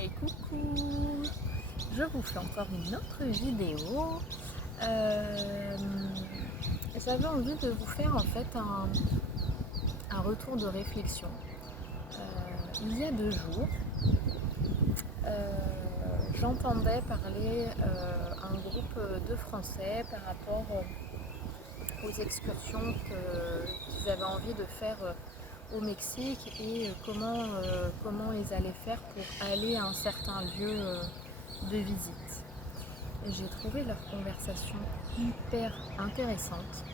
Hey coucou, je vous fais encore une autre vidéo. J'avais envie de vous faire en fait un retour de réflexion. Il y a 2 jours, j'entendais parler un groupe de Français par rapport aux excursions qu'ils avaient envie de faire au Mexique et comment ils allaient faire pour aller à un certain lieu de visite. Et j'ai trouvé leur conversation hyper intéressante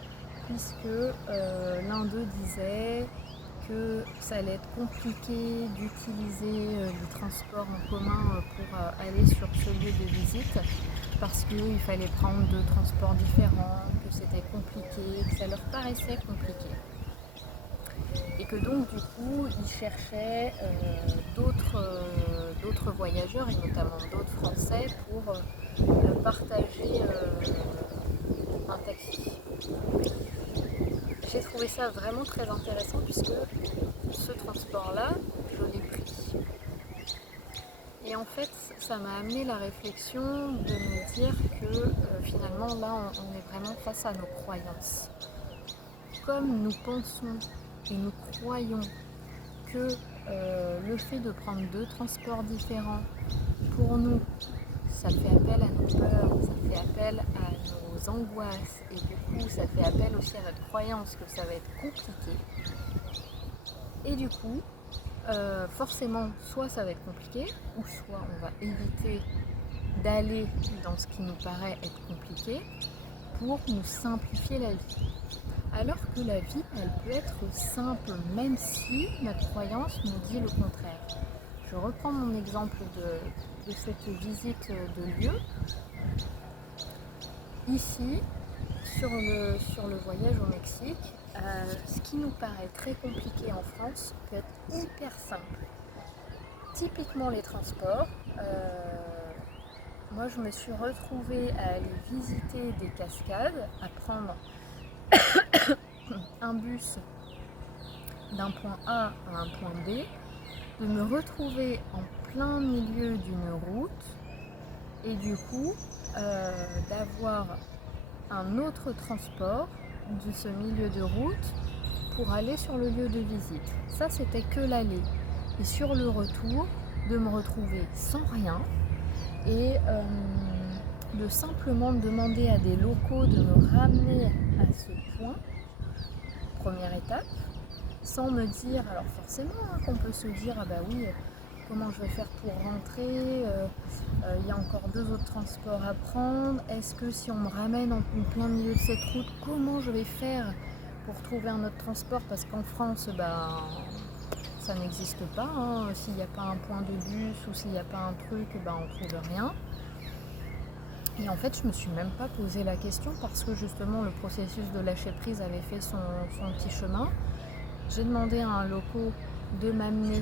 puisque l'un d'eux disait que ça allait être compliqué d'utiliser les transports en commun pour aller sur ce lieu de visite parce qu'il fallait prendre 2 transports différents, que c'était compliqué, que ça leur paraissait compliqué. Et que donc du coup ils cherchaient d'autres voyageurs et notamment d'autres Français pour partager un taxi. J'ai trouvé ça vraiment très intéressant puisque ce transport-là, je l'ai pris. Et en fait, ça m'a amené la réflexion de me dire que finalement là, on est vraiment face à nos croyances. Comme nous pensons et nous croyons que le fait de prendre 2 transports différents, pour nous, ça fait appel à nos peurs, ça fait appel à nos angoisses et du coup ça fait appel aussi à notre croyance que ça va être compliqué. Et du coup, forcément, soit ça va être compliqué, ou soit on va éviter d'aller dans ce qui nous paraît être compliqué pour nous simplifier la vie. Alors que la vie, elle peut être simple, même si notre croyance nous dit le contraire. Je reprends mon exemple de cette visite de lieu. Ici, sur le voyage au Mexique, ce qui nous paraît très compliqué en France peut être hyper simple. Typiquement les transports. Moi, je me suis retrouvée à aller visiter des cascades, à prendre un bus d'un point A à un point B, de me retrouver en plein milieu d'une route et du coup d'avoir un autre transport de ce milieu de route pour aller sur le lieu de visite. Ça, c'était que l'aller. Et sur le retour, de me retrouver sans rien et de simplement demander à des locaux de me ramener à ce point, première étape, sans me dire, alors forcément qu'on peut se dire, ah bah oui, comment je vais faire pour rentrer, il y a encore 2 autres transports à prendre, est-ce que si on me ramène en plein milieu de cette route, comment je vais faire pour trouver un autre transport, parce qu'en France, ça n'existe pas, hein. S'il n'y a pas un point de bus ou s'il n'y a pas un truc, on trouve rien. Et en fait, je me suis même pas posé la question parce que justement le processus de lâcher prise avait fait son petit chemin. J'ai demandé à un loco de m'amener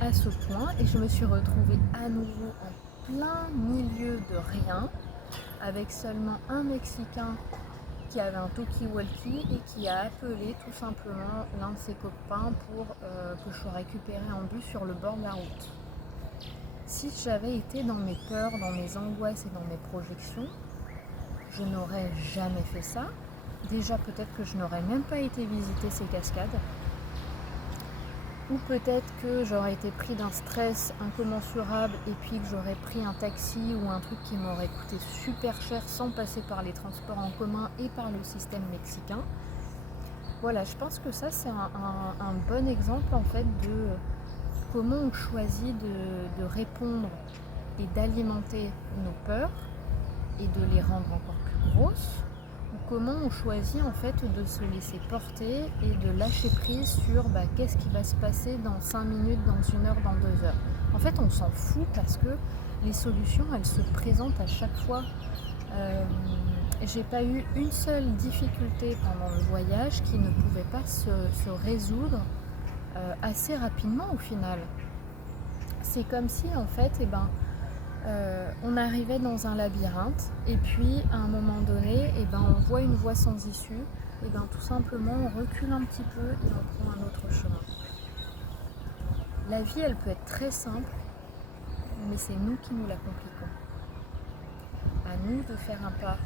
à ce point et je me suis retrouvée à nouveau en plein milieu de rien avec seulement un Mexicain qui avait un talkie-walkie et qui a appelé tout simplement l'un de ses copains pour que je sois récupérée en bus sur le bord de la route. Si j'avais été dans mes peurs, dans mes angoisses et dans mes projections, je n'aurais jamais fait ça. Déjà, peut-être que je n'aurais même pas été visiter ces cascades. Ou peut-être que j'aurais été pris d'un stress incommensurable et puis que j'aurais pris un taxi ou un truc qui m'aurait coûté super cher sans passer par les transports en commun et par le système mexicain. Voilà, je pense que ça c'est un bon exemple en fait de comment on choisit de répondre et d'alimenter nos peurs et de les rendre encore plus grosses, ou comment on choisit en fait de se laisser porter et de lâcher prise sur qu'est-ce qui va se passer dans 5 minutes, dans 1 heure, dans 2 heures. En fait, on s'en fout parce que les solutions, elles se présentent à chaque fois. J'ai pas eu une seule difficulté pendant le voyage qui ne pouvait pas se résoudre assez rapidement au final. C'est comme si en fait, on arrivait dans un labyrinthe et puis à un moment donné, on voit une voie sans issue, et tout simplement on recule un petit peu et on prend un autre chemin. La vie, elle peut être très simple, mais c'est nous qui nous la compliquons. À nous de faire un pas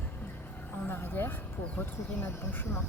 en arrière pour retrouver notre bon chemin.